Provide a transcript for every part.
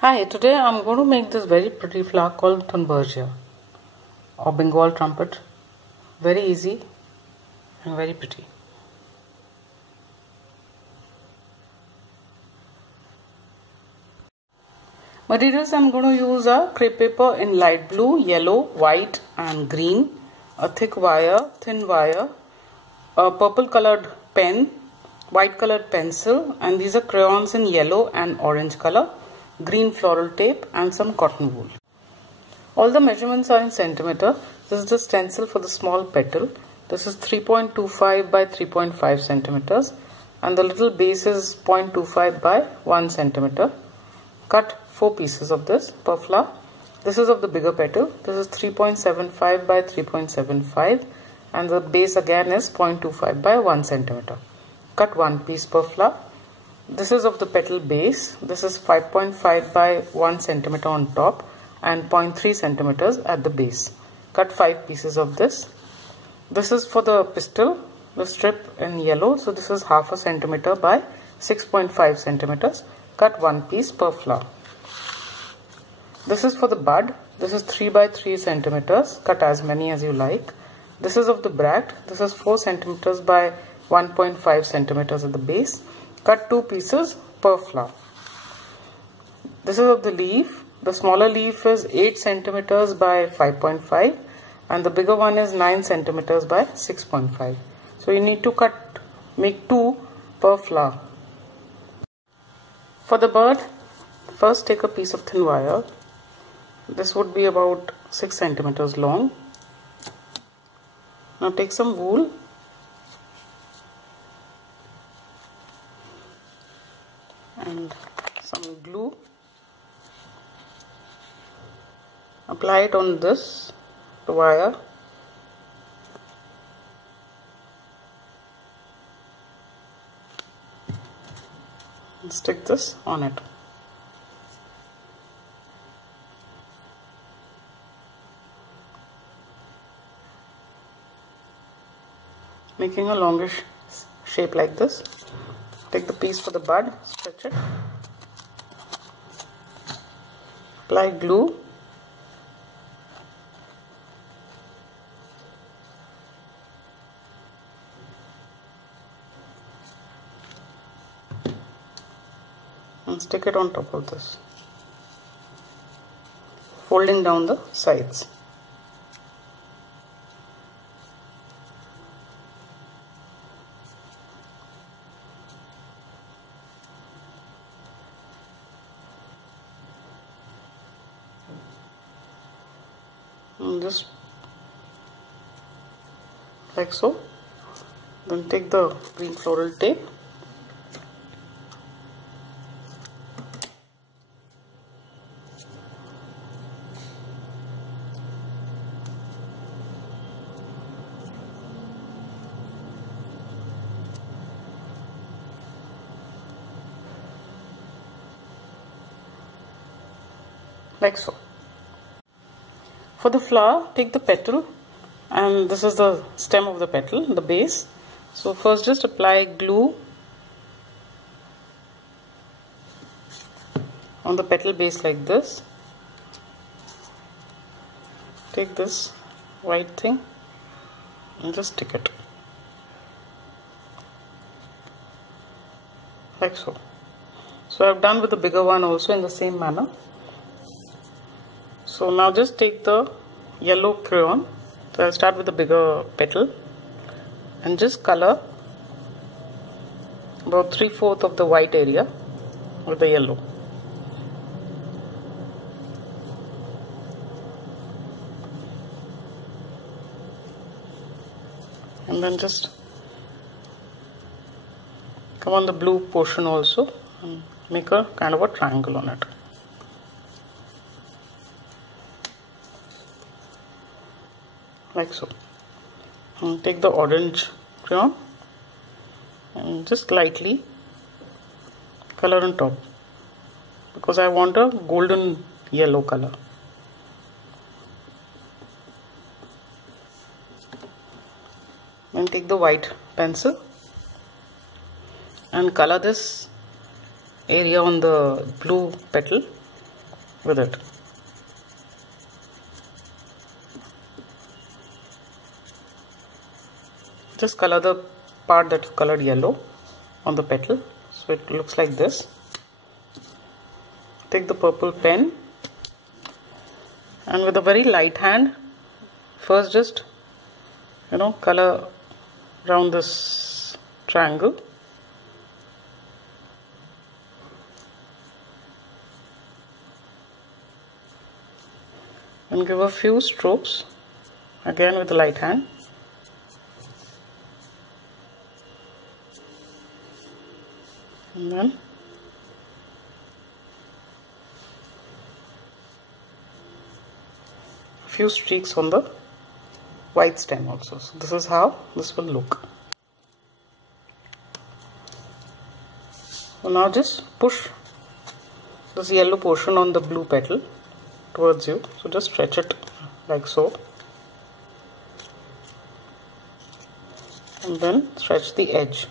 Hi, today I'm going to make this very pretty flower called Thunbergia or Bengal trumpet. Very easy and very pretty. Materials I'm going to use are crepe paper in light blue, yellow, white and green, a thick wire, thin wire, a purple colored pen, white colored pencil, and these are crayons in yellow and orange color, green floral tape and some cotton wool. All the measurements are in centimeter. This is the stencil for the small petal. This is 3.25 by 3.5 centimeters and the little base is 0.25 by 1 centimeter. Cut 4 pieces of this per flower. This is of the bigger petal. This is 3.75 by 3.75 and the base again is 0.25 by 1 centimeter. Cut 1 piece per flower. This is of the petal base. This is 5.5 by 1 centimeter on top and 0.3 centimeters at the base. Cut 5 pieces of this. This is for the pistil, the strip in yellow. So this is half a centimeter by 6.5 centimeters. Cut 1 piece per flower. This is for the bud. This is 3 by 3 centimeters. Cut as many as you like. This is of the bract. This is 4 centimeters by 1.5 centimeters at the base. Cut 2 pieces per flower. This is of the leaf. The smaller leaf is 8 centimeters by 5.5 and the bigger one is 9 centimeters by 6.5. So you need to make 2 per flower. For the bird, first take a piece of thin wire. This would be about 6 centimeters long. Now take some wool and some glue. Apply it on the wire. And stick this on it. Making a longish shape like this. Take the piece for the bud, stretch it. Apply glue. And stick it on top of this, folding down the sides. And just like so. Then take the green floral tape . Like so. For the flower, take the petal, and this is the stem of the petal, the base. So first just apply glue on the petal base like this. Take this white thing and just stick it like so. So I've done with the bigger one also in the same manner. So now just take the yellow crayon. So I'll start with the bigger petal and just color about 3/4 of the white area with the yellow. And then just come on the blue portion also and make a kind of a triangle on it. Like so. And take the orange crayon and just lightly color on top because I want a golden yellow color. And take the white pencil and color this area on the blue petal with it. Just color the part that you colored yellow on the petal, so it looks like this. Take the purple pen and with a very light hand, first just color around this triangle. And give a few strokes again with the light hand. And then a few streaks on the white stem also. So this is how this will look. So now just push this yellow portion on the blue petal towards you. So just stretch it like so. And then stretch the edge.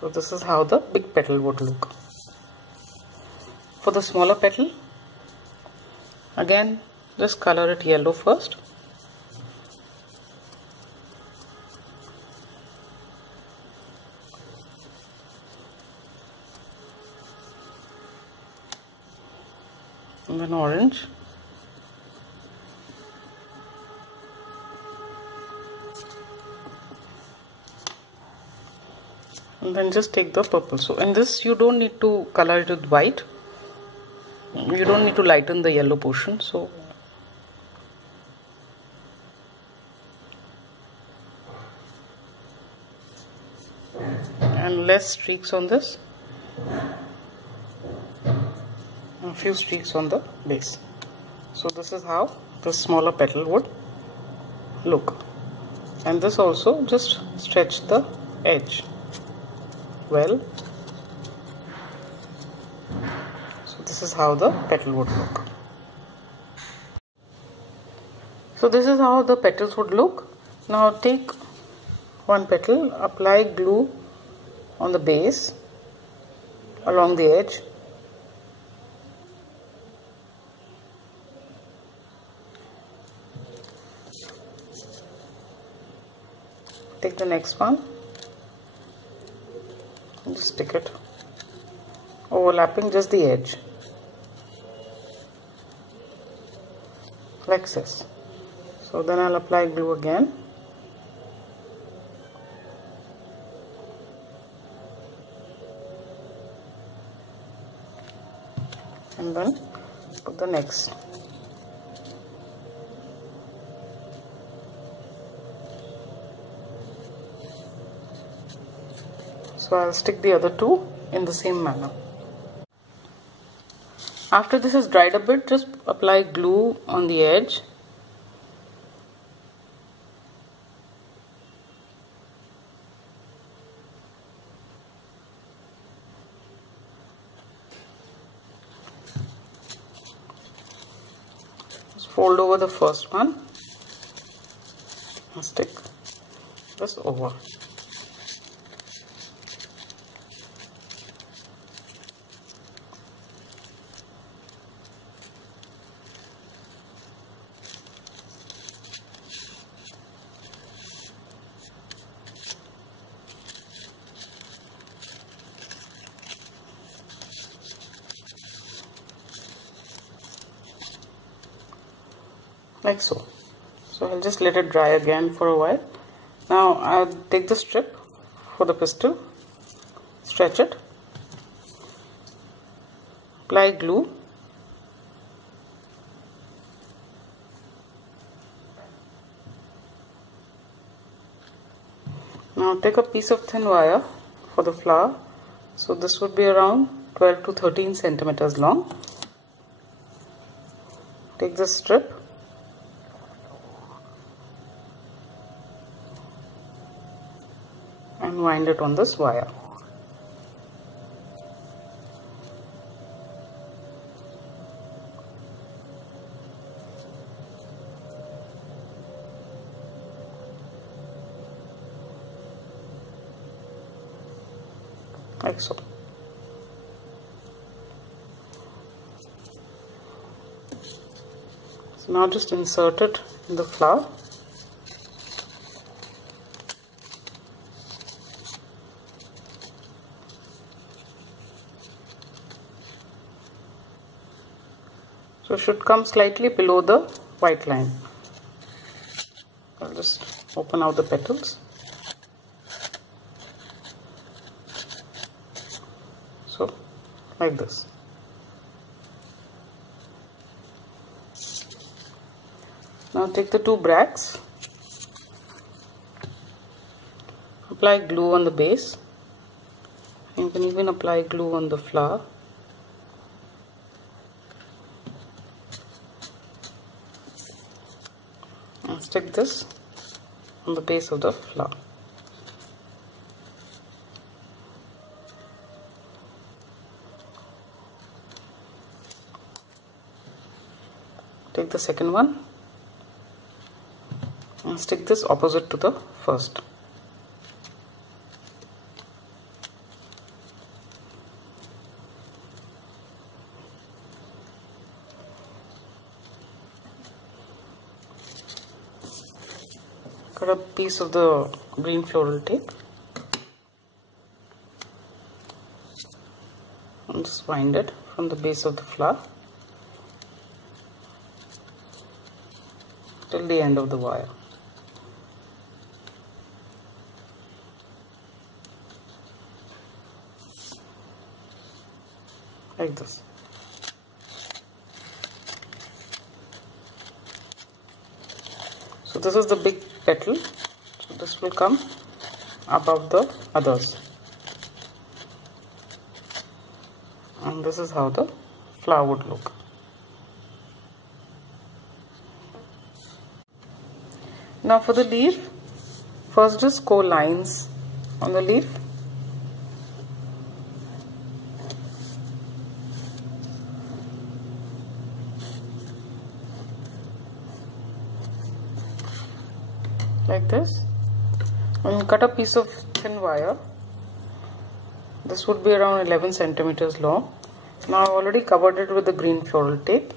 So this is how the big petal would look. For the smaller petal, again just color it yellow first. And then orange. And then just take the purple. So in this you don't need to color it with white. You don't need to lighten the yellow portion. So and less streaks on this. A few streaks on the base. So this is how the smaller petal would look. And this also just stretch the edge well. So this is how the petal would look. So this is how the petals would look. Now take one petal, apply glue on the base along the edge. Take the next one and just stick it, overlapping just the edge, like this. So then I'll apply glue again. And then put the next. So I'll stick the other two in the same manner. After this is dried a bit, just apply glue on the edge. Just fold over the first one and stick this over. Like so. So I'll just let it dry again for a while. Now I'll take the strip for the pistil, stretch it, apply glue, now take a piece of thin wire for the flower. So this would be around 12 to 13 centimeters long. Take the strip, and wind it on this wire. like so. So now just insert it in the flower. So it should come slightly below the white line. I'll just open out the petals. So, like this. Now take the two bracts, apply glue on the base. You can even apply glue on the flower. And stick this on the base of the flower. Take the second one and stick this opposite to the first. Cut a piece of the green floral tape and just wind it from the base of the flower till the end of the wire. Like this. So this is the big petal, so this will come above the others, and this is how the flower would look. Now for the leaf, first just score lines on the leaf. Like this, and cut a piece of thin wire. This would be around 11 centimeters long. Now I've already covered it with the green floral tape,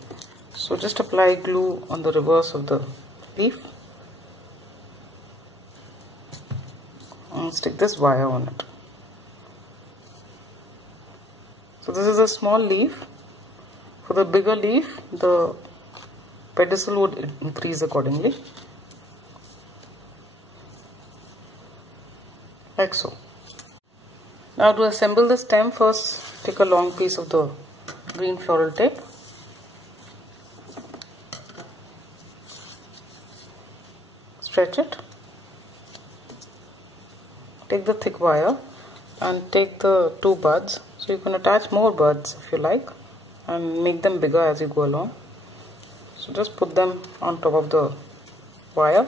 so just apply glue on the reverse of the leaf and stick this wire on it. So this is a small leaf. For the bigger leaf, the pedicel would increase accordingly. Like so. Now to assemble the stem, first take a long piece of the green floral tape, stretch it, take the thick wire and take the two buds. So you can attach more buds if you like and make them bigger as you go along. So just put them on top of the wire.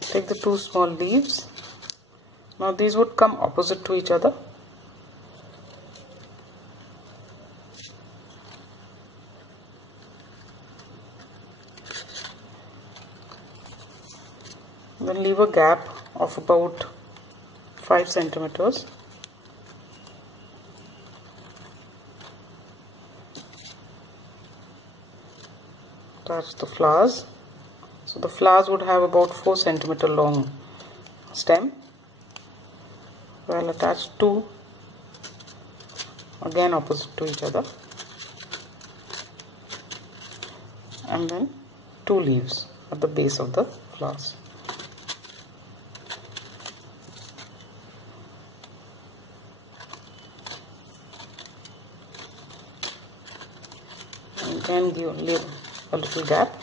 Take the two small leaves. Now these would come opposite to each other. Then leave a gap of about 5 centimeters. Attach the flowers. So the flowers would have about 4 centimeter long stem. So I'll attach two again opposite to each other, and then two leaves at the base of the flowers. And then leave a little gap.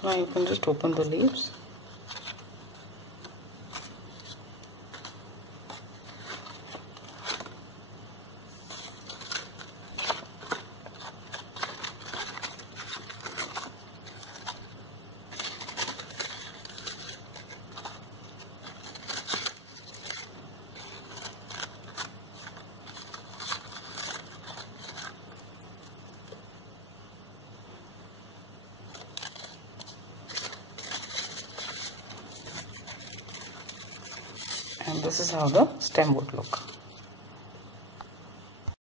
So now you can just open the leaves. And this is how the stem would look.